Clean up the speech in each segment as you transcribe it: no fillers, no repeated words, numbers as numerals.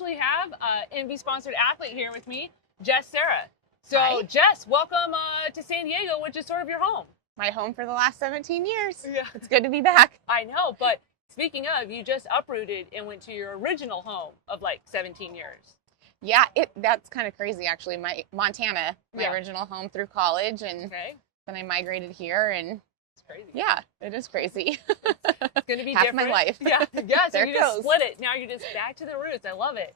actually have Envy-sponsored athlete here with me, Cerra. So, Hi. Jess, welcome to San Diego, which is sort of your home. My home for the last 17 years. Yeah. It's good to be back. I know, but speaking of, you just uprooted and went to your original home of like 17 years. Yeah, that's kind of crazy actually. My Montana, my Yeah. original home through college, and Okay. then I migrated here, and It's crazy. yeah, it is crazy. It's going to be half different. my life. Yeah. Yeah. So There you it just goes. split it. Now you're just back to the roots. I love it.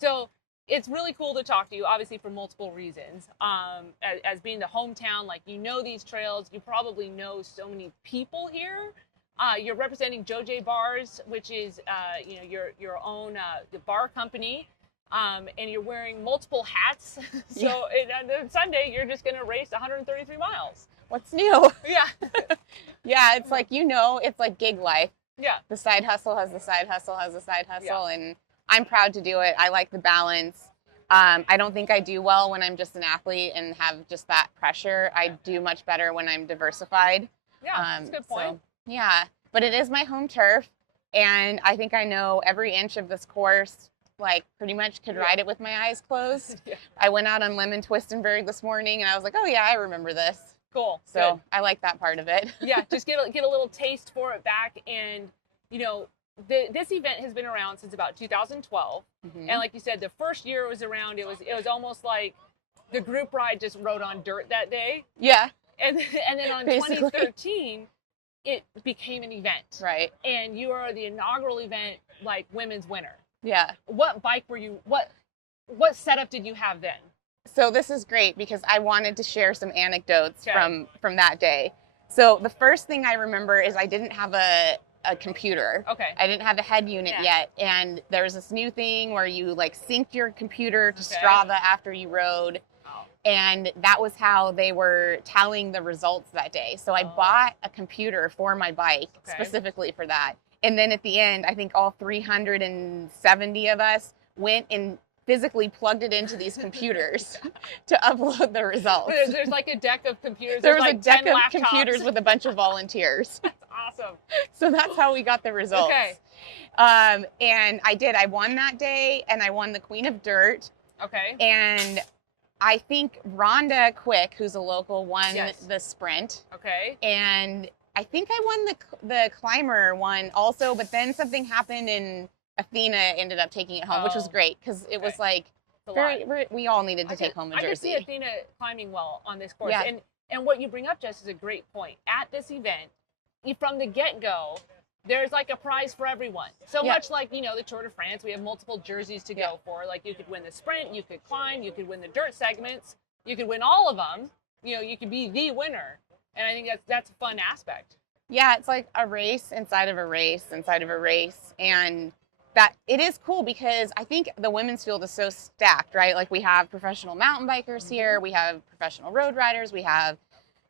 So it's really cool to talk to you, obviously for multiple reasons. As being the hometown, like you know these trails, you probably know so many people here. You're representing JoJ Bars, which is your own the bar company, and you're wearing multiple hats. So on Sunday you're just going to race 133 miles. What's new? Yeah. Yeah, it's like, it's like gig life. Yeah. The side hustle has the side hustle has the side hustle, Yeah. and I'm proud to do it. I like the balance. I don't think I do well when I'm just an athlete and have just that pressure. I do much better when I'm diversified. Yeah. That's a good point. So, yeah, but it is my home turf, and I think I know every inch of this course. Like pretty much could ride it with my eyes closed. Yeah. I went out on Lemon Twistenberg this morning, and I was like, oh yeah, I remember this. Cool. So Good. I like that part of it. Yeah, just get a little taste for it back. And this event has been around since about 2012. Mhm. And like you said, the first year it was around, it was almost like the group ride just rode on dirt that day. Yeah, And then on Basically. 2013 it became an event. right. And you are the inaugural event, like women's winner. Yeah. What bike were you what setup did you have then? So this is great because I wanted to share some anecdotes Okay. from that day. So the first thing I remember is I didn't have a computer. Okay. I didn't have a head unit Yeah. yet, and there was this new thing where you like synced your computer to Okay. Strava after you rode, Oh. and that was how they were tallying the results that day. So I Oh. bought a computer for my bike Okay. specifically for that. And then at the end, I think all 370 of us went and physically plugged it into these computers to upload the results. There's like a deck of computers. There There's was like a deck 10 of laptops. computers with a bunch of volunteers. That's awesome. So that's how we got the results. Okay. And I did. I won that day, and I won the Queen of Dirt. Okay. And I think Rhonda Quick, who's a local, won Yes. the sprint. Okay. And I think I won the climber one also, but then something happened and Athena ended up taking it home, which was Oh. great because it was Okay. like It's a lot. we all needed to I take could- home a I could see jersey. Athena climbing well on this course. Yeah. And what you bring up, Jess, is a great point. At this event, from the get-go, there's like a prize for everyone. So Yeah. much like, the Tour de France, we have multiple jerseys to Yeah. go for. Like you could win the sprint, you could climb, you could win the dirt segments, you could win all of them. You could be the winner. And I think that's a fun aspect. Yeah, it's like a race inside of a race inside of a race. And that it is cool because I think the women's field is so stacked, right? Like we have professional mountain bikers here, we have professional road riders, we have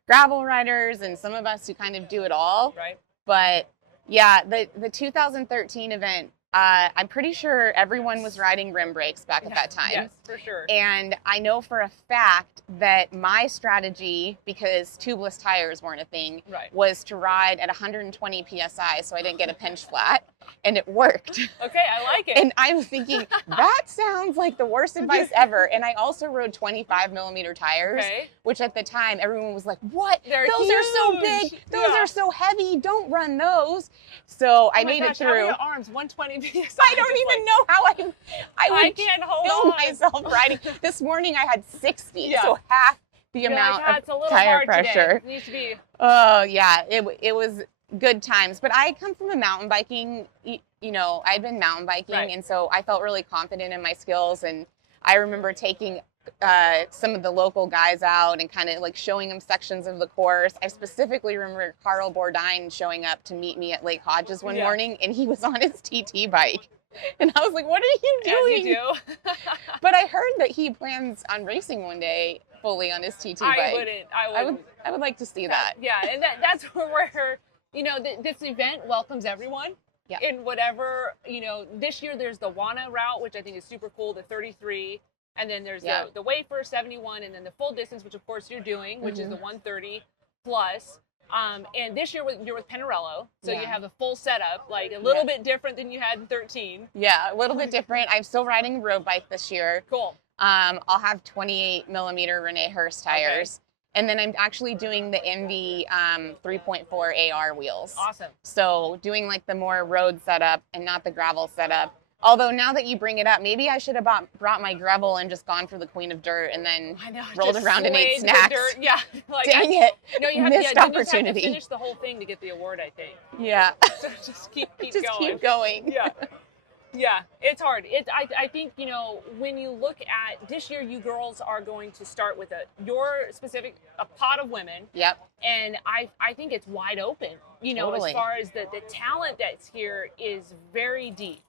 gravel riders, and some of us who kind of do it all. Right? But yeah, the 2013 event, I'm pretty sure everyone was riding rim brakes back at that time. Yes, for sure. And I know for a fact that my strategy, because tubeless tires weren't a thing, Right. was to ride at 120 PSI so I didn't get a pinch flat. And it worked. Okay, I like it. And I was thinking, that sounds like the worst advice ever. And I also rode 25 millimeter tires, Okay. which at the time everyone was like, what? They're Those are so huge. big. Those Yeah. are so heavy. Don't run those. So I Oh my made gosh, it how are through. your arms? 120 PSI. I don't even know how I I would can't hold kill on. myself riding. This morning I had 60, Yeah. so half the You're amount like, it's a of little tire hard pressure. Today. It needs to be. Oh yeah, it was good times. But I come from a mountain biking, I'd been mountain biking, Right. and so I felt really confident in my skills. And I remember taking some of the local guys out and kind of like showing them sections of the course. I specifically remember Carl Bourdine showing up to meet me at Lake Hodges one Yeah. morning, and he was on his TT bike. And I was like, what are you As doing? you do. But I heard that he plans on racing one day fully on his TT bike. I wouldn't. I would like to see that. Yeah, and that's where this event welcomes everyone. Yeah. In whatever, this year there's the WANA route, which I think is super cool, the 33, and then there's the Wafer 71, and then the full distance, which of course you're doing, which is the 130 plus. And this year you're with Pinarello, so Yeah. you have the full setup, like a little bit different than you had in 13. Yeah, a little bit different. I'm still riding a road bike this year. Cool. I'll have 28 millimeter Rene Hurst tires. And then I'm actually doing the Envy 3.4 AR wheels. Awesome. So doing like the more road setup and not the gravel setup. Although now that you bring it up, maybe I should have brought my gravel and just gone for the Queen of Dirt and then rolled around and ate snacks. Dirt. Yeah. Like, Dang it. No, you have, Missed you opportunity. just have to finish the whole thing to get the award, I think. Yeah. So just keep Just going. keep going. Yeah. Yeah, it's hard. I think, you know, when you look at this year, you girls are going to start with a pot of women. Yep. And I think it's wide open, you know, Totally. as far as the talent that's here is very deep.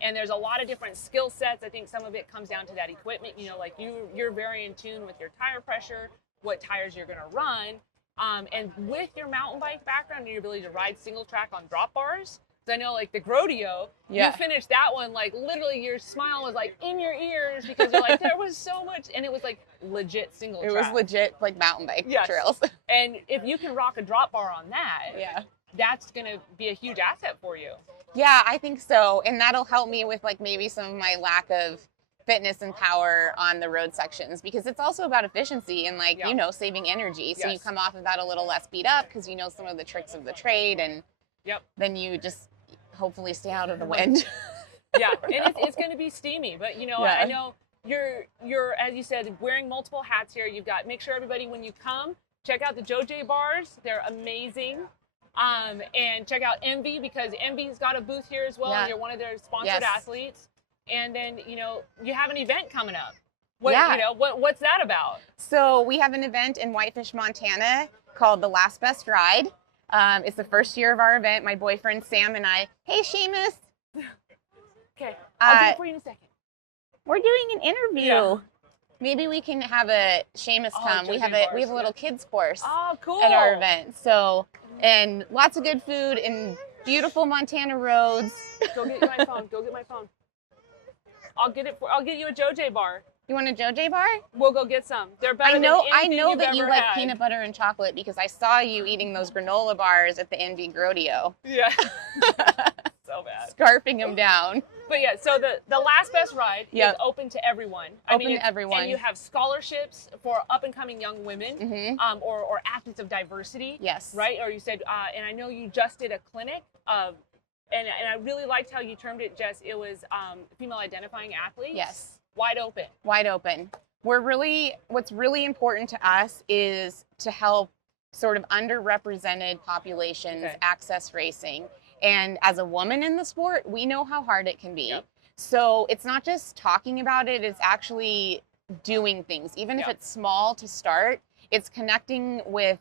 And there's a lot of different skill sets. I think some of it comes down to that equipment, you know, like you're very in tune with your tire pressure, what tires you're going to run. And with your mountain bike background and your ability to ride single track on drop bars, I know like the Grodeo, you finished that one, like literally your smile was like in your ears because you're like, there was so much, and it was like legit single track. It was legit like mountain bike trails. And if you can rock a drop bar on that, that's going to be a huge asset for you. Yeah, I think so. And that'll help me with like maybe some of my lack of fitness and power on the road sections, because it's also about efficiency and like, you know, saving energy. So you come off of that a little less beat up because you know some of the tricks of the trade, and then you just hopefully stay out of the wind. Yeah, and it's going to be steamy, but you know, I know you're, as you said, wearing multiple hats here. You've got, make sure everybody, when you come, check out the JoJ bars. They're amazing. And check out Envy, because Envy's got a booth here as well, and you're one of their sponsored athletes. And then, you know, you have an event coming up. You know, what's that about? So we have an event in Whitefish, Montana called The Last Best Ride. It's the first year of our event. My boyfriend Sam and I. Hey, Seamus. Okay, I'll do it for you in a second. We're doing an interview. Yeah. Maybe we can have a Seamus come. We have a little kids course at our event. So, and lots of good food and beautiful Montana roads. Go get my phone. Go get my phone. I'll get you a JoJ bar. You want a JoJ bar? We'll go get some. They're better than anything I know that you like had. peanut butter and chocolate because I saw you eating those granola bars at the Envy Grodeo. Yeah. So bad. Scarfing them down. But yeah, so the Last Best Ride is open to everyone. Open to everyone. And you have scholarships for up and coming young women, or athletes of diversity. Yes. Right? Or you said, and I know you just did a clinic of, and I really liked how you termed it, Jess. It was female identifying athletes. Yes. Wide open. Wide open. What's really important to us is to help sort of underrepresented populations access racing. And as a woman in the sport, we know how hard it can be. Yep. So it's not just talking about it, it's actually doing things. Even if it's small to start, it's connecting with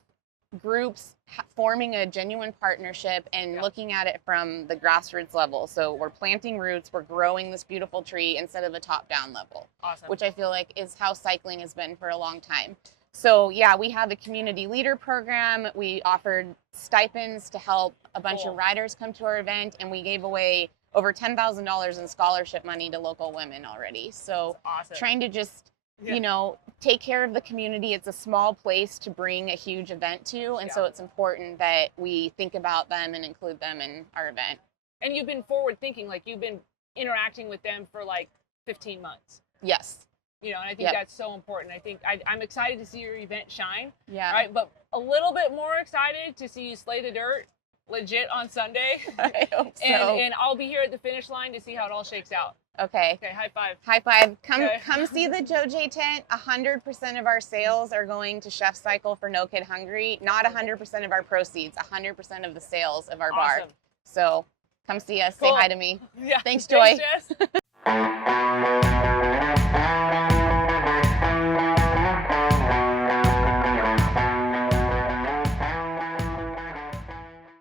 groups, forming a genuine partnership and looking at it from the grassroots level. So we're planting roots, we're growing this beautiful tree instead of a top-down level. Awesome. Which I feel like is how cycling has been for a long time. So yeah, we have a community leader program. We offered stipends to help a bunch of riders come to our event, and we gave away over $10,000 in scholarship money to local women already. So trying to just, you know, take care of the community. It's a small place to bring a huge event to, and so it's important that we think about them and include them in our event. And you've been forward thinking, like you've been interacting with them for like 15 months. Yes. You know, and I think that's so important. I think I'm excited to see your event shine. Yeah. Right, but a little bit more excited to see you slay the dirt legit on Sunday. I hope so. And I'll be here at the finish line to see how it all shakes out. Okay. Okay, high five. High five. Come see the JoJ tent. 100% of our sales are going to Chef Cycle for No Kid Hungry. Not 100% of our proceeds, 100% of the sales of our bar. So come see us. Say hi to me. Yeah. Thanks, Joy. Thanks, Jess.